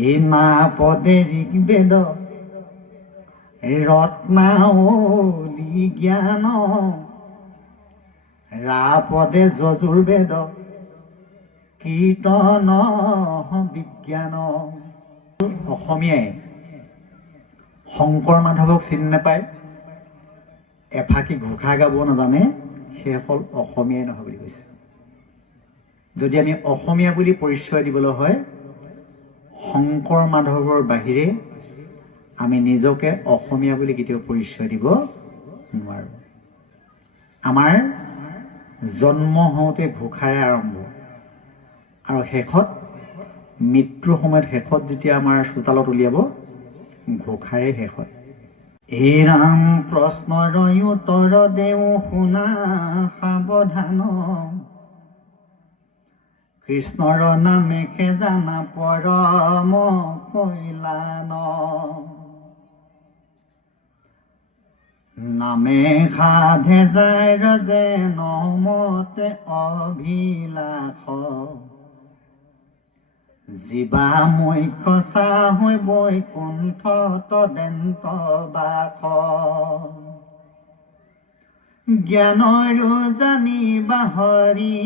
এই না পদে ঋগ্বেদ ৰত্নাৱলী জ্ঞান ৰাপদে যজুৰ্বেদ কীৰ্তন বিজ্ঞান। অসমীয়াই শংকৰ মাধৱক চিনি নাপায়, এফাকি ঘোষা গাব নাজানে, সেইসকল অসমীয়াই নহয় বুলি কৈছে। যদি আমি অসমীয়া বুলি পৰিচয় দিবলৈ হয়, শংকৰ মাধৱৰ বাহিৰে আমি নিজকে অসমীয়া বুলি কেতিয়াও পৰিচয় দিব নোৱাৰো। আমাৰ জন্ম হওঁতে ঘোষাৰে আৰম্ভ, আৰু শেষত মৃত্যুৰ সময়ত শেষত যেতিয়া আমাৰ চোতালত উলিয়াব, ঘোষাৰে শেষ হয়। এই ৰাম প্ৰশ্নৰ উত্তৰ দেও শুনা সাৱধান, কৃষ্ণৰ নামেহে জানা পৰম কল্যাণ। নামে সাধে যায় ৰজে নমতে অভিলাষ, জীৱা মুখ্য চাহৈ বৈকুণ্ঠ তদেন্ত বাস। জ্ঞানৰো জানিবা হৰি,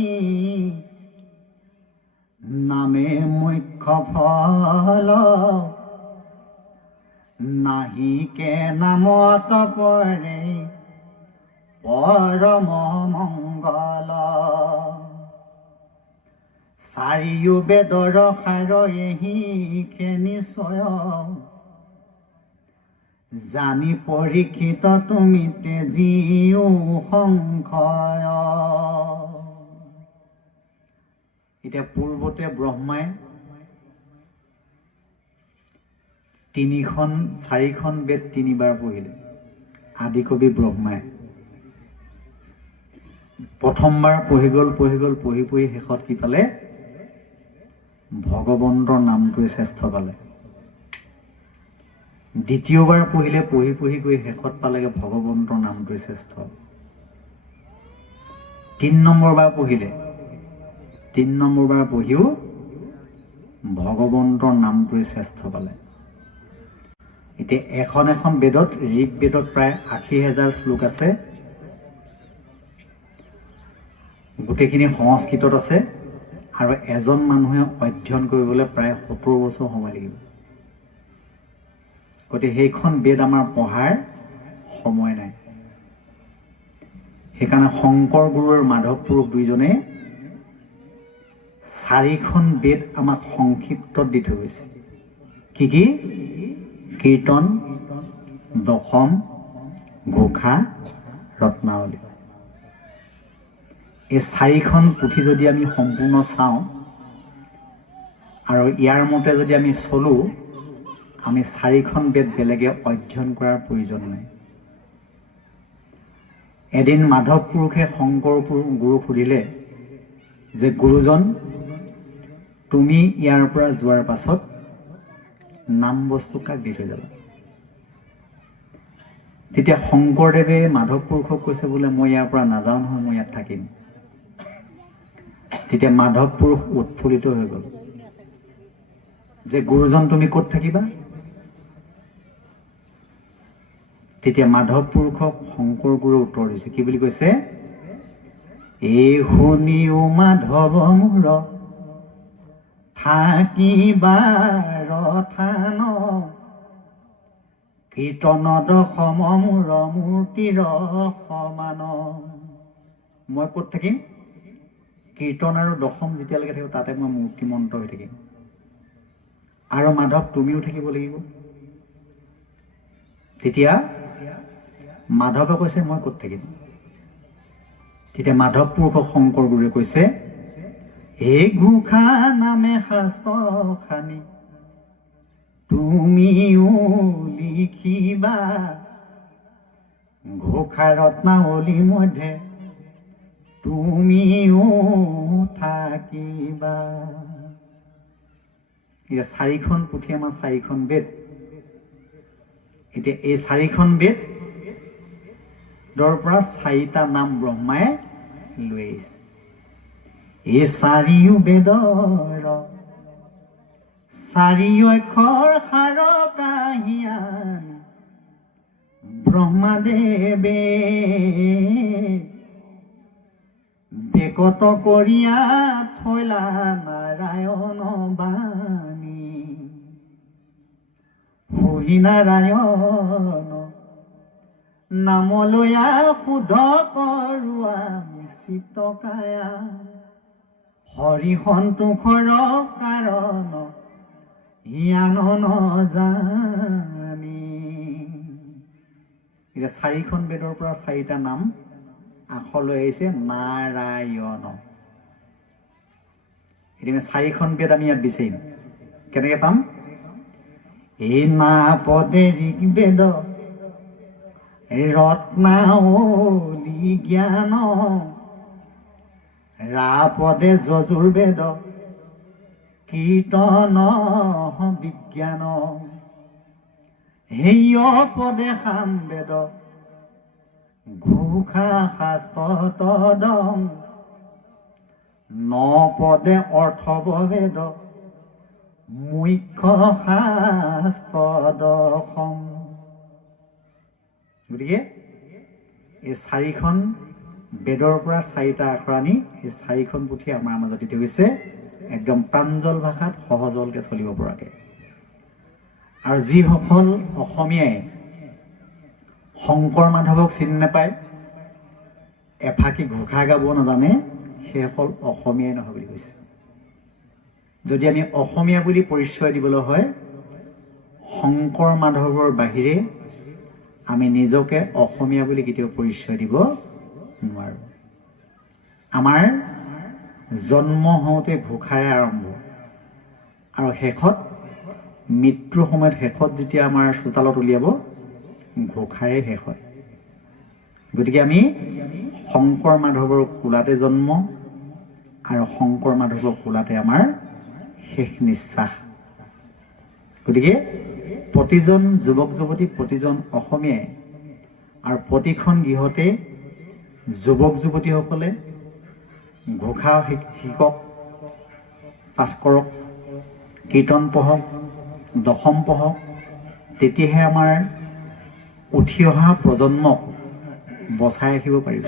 নামে মুখ্য ফল, নাহিকে নামত পৰে পৰম মংগল। চাৰিও বেদৰ সাৰ এহিকে নিশ্চয়, জানি পৰীক্ষিত তুমি তেজীও সংশয়। এতিয়া পূৰ্বতে ব্ৰহ্মাই 4খন বেদ 3বাৰ পঢ়িলে। আদিকবি ব্ৰহ্মাই প্ৰথমবাৰ পঢ়ি পঢ়ি শেষত কি পালে? ভগৱন্তৰ নামটোৱে শ্ৰেষ্ঠ পালে। দ্বিতীয়বাৰ পঢ়িলে পঢ়ি গৈ শেষত পালেগে ভগৱন্তৰ নামটোৱে শ্ৰেষ্ঠ। 3 নম্বৰবাৰ পঢ়িলে, 3 নম্বৰবাৰ পঢ়িও ভগৱন্তৰ নামটোৱে শ্ৰেষ্ঠ পালে। এতিয়া এখন বেদত, ঋগ্বেদত প্ৰায় 80,000 শ্লোক আছে, গোটেইখিনি সংস্কৃতত আছে, আৰু এজন মানুহে অধ্যয়ন কৰিবলৈ প্ৰায় 70 বছৰ সময় লাগিব। গতিকে সেইখন বেদ আমাৰ পঢ়াৰ সময় নাই। সেইকাৰণে শংকৰ গুৰু আৰু মাধৱ পুৰুষ দুইজনে 4খন বেদ আমাক সংক্ষিপ্তত দি থৈ গৈছে। কি কি? কীৰ্তন, দশম, ঘোষা, ৰত্নাৱলী। এই 4খন পুথি যদি আমি সম্পূৰ্ণ চাওঁ আৰু ইয়াৰ মতে যদি আমি চলো, আমি 4খন বেদ বেলেগে অধ্যয়ন কৰাৰ প্ৰয়োজন নাই। এদিন মাধৱ পুৰুষে শংকৰ গুৰুক সুধিলে যে, গুৰুজন, তুমি ইয়াৰ পৰা যোৱাৰ পাছত নাম বস্তু কাক দি থৈ যাবা? তেতিয়া শংকৰদেৱে মাধৱ পুৰুষক কৈছে, বোলে মই ইয়াৰ পৰা নাযাওঁ নহয়, মই ইয়াত থাকিম। তেতিয়া মাধৱ পুৰুষ উৎফুল্লিত হৈ গ'ল যে, গুৰুজন তুমি ক'ত থাকিবা? তেতিয়া মাধৱ পুৰুষক শংকৰ গুৰুৱে উত্তৰ দিছে, কি বুলি কৈছে? এই শুনিও মাধৱ মোৰ থাকিবাৰ থান, কীৰ্তনত সম মোৰ মূৰ্তিৰ সমান। মই ক'ত থাকিম? কীৰ্তন আৰু দশম যেতিয়ালৈকে থাকিব, তাতে মই মূৰ্তিমন্ত হৈ থাকিম। আৰু মাধৱ, তুমিও থাকিব লাগিব। তেতিয়া মাধৱে কৈছে, মই ক'ত থাকিম? তেতিয়া মাধৱ পুৰুষক শংকৰ গুৰুৱে কৈছে, এই ঘোষা নামে শাস্ত্ৰ খানি তুমিও লিখিবা, ঘোষা ৰত্নাৱলী মধ্যে তুমিও থাকিবা। এতিয়া 4খন পুথি আমাৰ 4খন বেদ। এতিয়া এই 4খন বেদৰ পৰা 4টা নাম ব্ৰহ্মাই লৈ আহিছে। এই 4 বেদৰ চাৰি অক্ষৰ সাৰ কাহিয়ান ব্ৰহ্মাদেৱে বেকত কৰিয়া থৈলা নাৰায়ণ বাণী হৰি নাৰায়ণ নামলৈয়া শুদ্ধ কৰোৱা নিশ্চিত কায়া হৰি সন্তোষৰ কাৰণ জ্ঞান নজানি। এতিয়া চাৰিখন বেদৰ পৰা চাৰিটা নাম আখৰলৈ আহিছে নাৰায়ণ। এতিয়া চাৰিখন বেদ আমি ইয়াত বিচাৰিম, কেনেকে পাম? এই না পদে ঋগ্বেদ ৰত্নাৱলী জ্ঞান ৰা পদে যজুৰ্বেদ কীৰ্তন বিজ্ঞান হেয় পদে সামবেদ ঘোষা শাস্ত্ৰ তদং ন পদে অৰ্থববেদ মুখ্য শাস্ত্ৰ দশম। গতিকে এই চাৰিখন বেদৰ পৰা চাৰিটা আখৰ আনি এই চাৰিখন পুথি আমাৰ মাজত দি গৈছে, একদম প্ৰাঞ্জল ভাষাত সহজলকে চলিব পৰাকে। আৰু যিসকল অসমীয়াই শংকৰ মাধৱক চিনি নাপায়, এফাকি ঘোষা গাব নাজানে, সেইসকল অসমীয়াই নহয় বুলি কৈছে। যদি আমি অসমীয়া বুলি পৰিচয় দিবলৈ হয়, শংকৰ মাধৱৰ বাহিৰে আমি নিজকে অসমীয়া বুলি কেতিয়াও পৰিচয় দিব নোৱাৰো। আমাৰ জন্ম হওঁতে ঘোষাৰে আৰম্ভ, আৰু শেষত মৃত্যুৰ সময়ত শেষত যেতিয়া আমাৰ চোতালত উলিয়াব, ঘোষাৰে শেষ হয়। গতিকে আমি শংকৰ মাধৱৰ কোলাতে জন্ম, আৰু শংকৰ মাধৱৰ কোলাতে আমাৰ শেষ নিশ্বাস। গতিকে প্ৰতিজন যুৱক যুৱতী, প্ৰতিজন অসমীয়াই আৰু প্ৰতিখন গৃহতে যুৱক যুৱতীসকলে ঘোষা শিকক, পাঠ কৰক, কীৰ্তন পঢ়ক, দশম পঢ়ক। তেতিয়াহে আমাৰ উঠি অহা প্ৰজন্মক বচাই ৰাখিব পাৰিব।